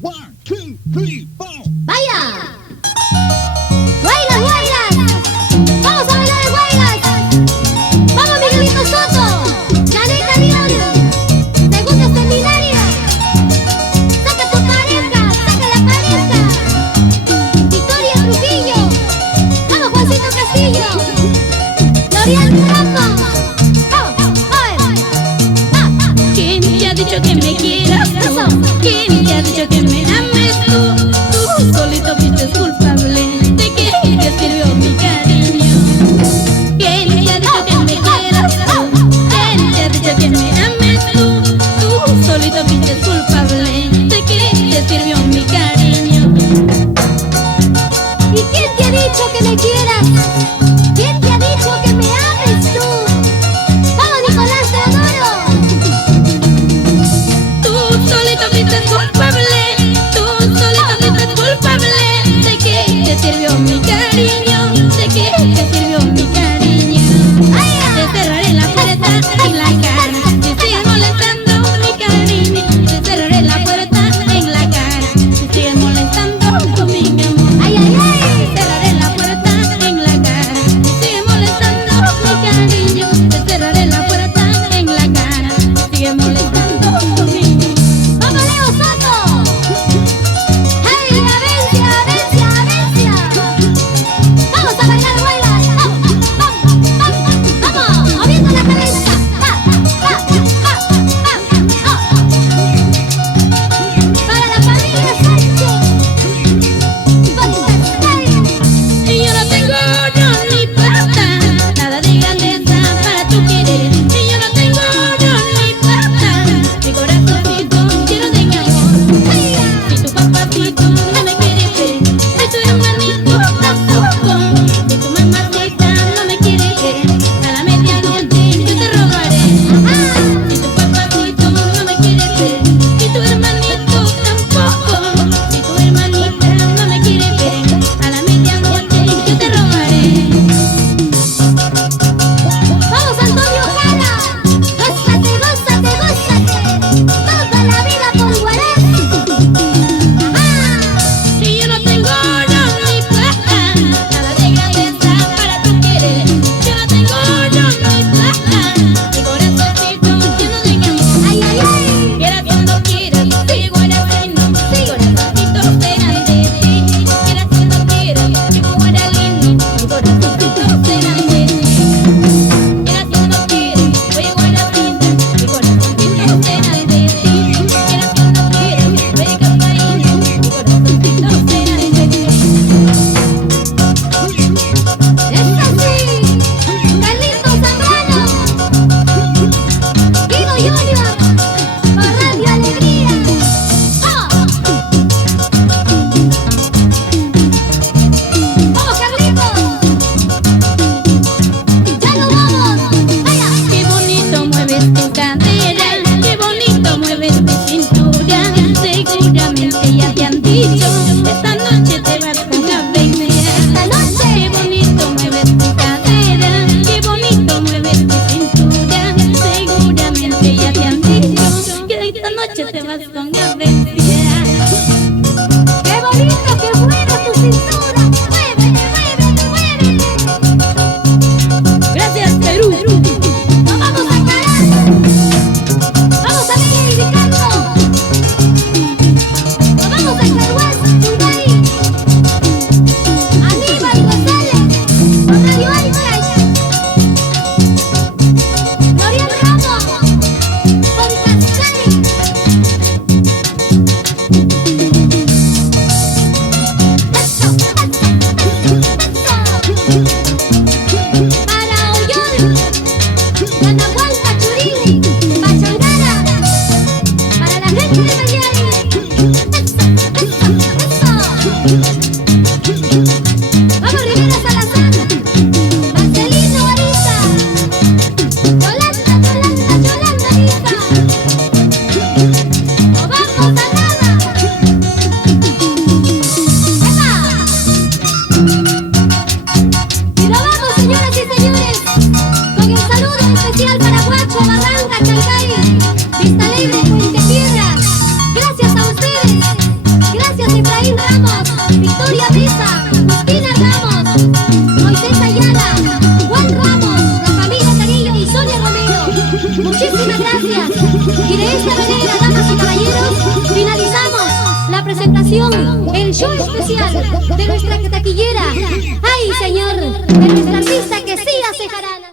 One, two, three, four. ¡Vaya! ¡Huaylas, huaylas! ¡Vamos a bailar huaylas! ¡Vamos, Miguelito Soto! ¡Janeta León! ¡Segundo seminario! ¡Saca tu pareja! ¡Saca la pareja! ¡Victoria Trujillo! ¡Vamos, Juancito Castillo! ¡L'Oreal Franco! ¡Vamos! ¡Ay! ¿Quién te ha dicho que me quieras tú? ¿Quién te ha dicho que me ames tú? Tú solito fuiste culpable de que te sirvió mi cariño. ¿Quién te ha dicho que me quieras tú? ¿Quién te ha dicho que me ames tú? Tú solito fuiste culpable de que te sirvió mi cariño. ¿Y quién te ha dicho que me quieras? ¿Quién te ha dicho que me ames tú? ¡Vamos, Nicolás Teodoro! Tú solito fuiste culpable, tú solito fuiste culpable de que te sirvió mi cariño, de que te sirvió mi cariño. Te cerraré la puerta en la cara, te sigues molestando mi cariño. Te cerraré la puerta en la cara, te sigues molestando con mi amor. ¡Ay, ay, ay! Te cerraré la puerta en la cara, te sigues molestando mi cariño. Te cerraré la puerta en la cara, te sigues molestando conmigo. ¡Vamos, Leo Soto! ¡Hey, Avencia, Avencia, Avencia! ¡Vamos a bailar huaylas! ¡Vamos! gracias. Y de esta manera, damas y caballeros, finalizamos la presentación, el show especial de nuestra taquillera. ¡Ay, señor! De nuestra artista que sí hace jarana.